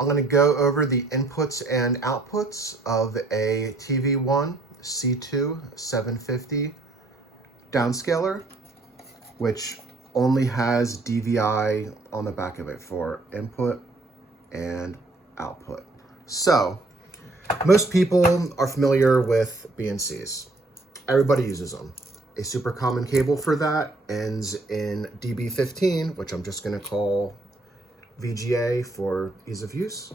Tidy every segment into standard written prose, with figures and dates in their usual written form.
I'm going to go over the inputs and outputs of a TVOne C2 750 downscaler, which only has DVI on the back of it for input and output. So most people are familiar with BNCs. Everybody uses them. A super common cable for that ends in DB15, which I'm just going to call VGA for ease of use.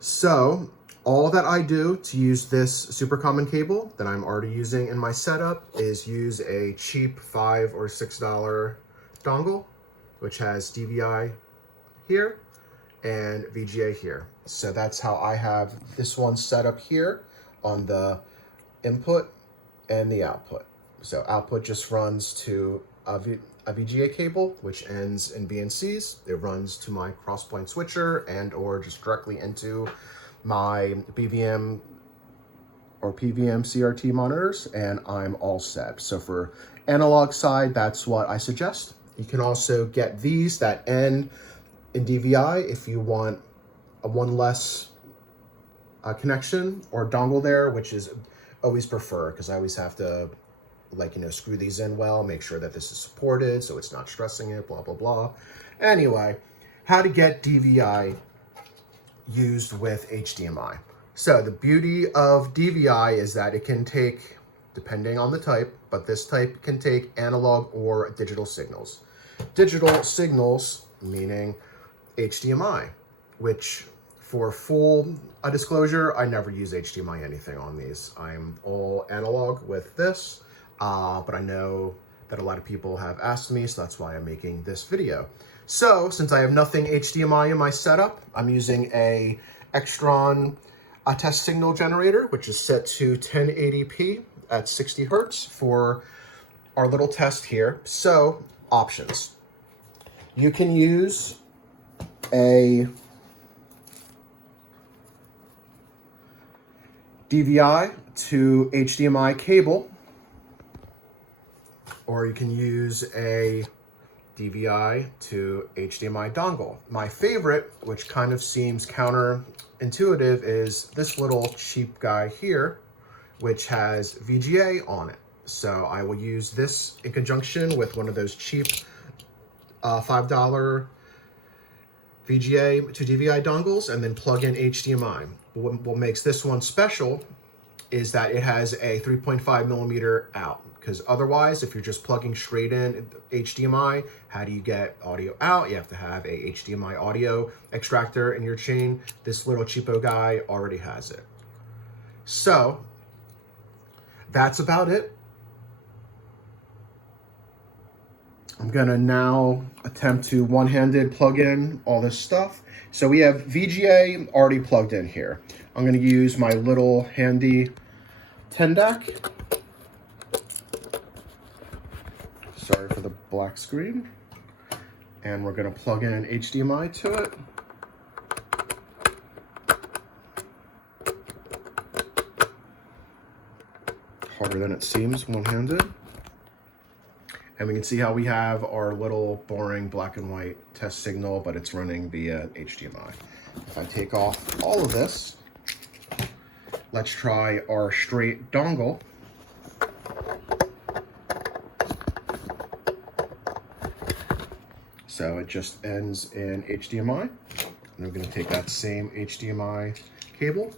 So all that I do to use this super common cable that I'm already using in my setup is use a cheap $5 or $6 dongle, which has DVI here and VGA here. So that's how I have this one set up here on the input and the output. So output just runs to a VGA cable, which ends in BNCs. It runs to my crosspoint switcher and or just directly into my BVM or PVM CRT monitors, and I'm all set. So for analog side, that's what I suggest. You can also get these that end in DVI if you want a one less connection or dongle there, which is always prefer, because I always have to screw these in well, make sure that this is supported so it's not stressing it, blah, blah, blah. Anyway, how to get DVI used with HDMI. So the beauty of DVI is that it can take, depending on the type, but this type can take analog or digital signals. Digital signals meaning HDMI, which for full disclosure, I never use HDMI anything on these. I'm all analog with this. But I know that a lot of people have asked me, so that's why I'm making this video. So since I have nothing HDMI in my setup, I'm using a Extron test signal generator, which is set to 1080p at 60 Hertz for our little test here. So options. You can use a DVI to HDMI cable, or you can use a DVI to HDMI dongle. My favorite, which kind of seems counterintuitive, is this little cheap guy here, which has VGA on it. So I will use this in conjunction with one of those cheap $5 VGA to DVI dongles and then plug in HDMI. What makes this one special is that it has a 3.5 millimeter out, because otherwise, if you're just plugging straight in HDMI, how do you get audio out? You have to have a HDMI audio extractor in your chain. This little cheapo guy already has it. So that's about it. I'm gonna now attempt to one-handed plug in all this stuff. So we have VGA already plugged in here. I'm gonna use my little handy Tendac. Sorry for the black screen. And we're gonna plug in HDMI to it. Harder than it seems one-handed. And we can see how we have our little boring black and white test signal, but it's running via HDMI. If I take off all of this, let's try our straight dongle. So it just ends in HDMI. And we're going to take that same HDMI cable,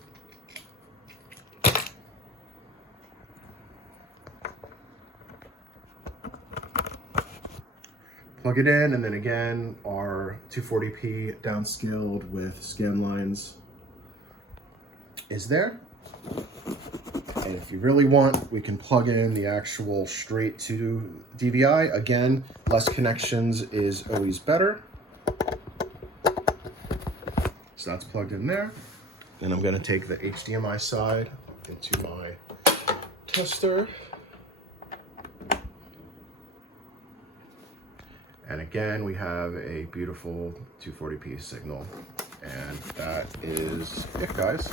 plug it in, and then again, our 240p downscaled with scan lines is there. And if you really want, we can plug in the actual straight to DVI. Again, less connections is always better. So that's plugged in there. Then I'm going to take the HDMI side into my tester. And again, we have a beautiful 240p signal. And that is it, guys.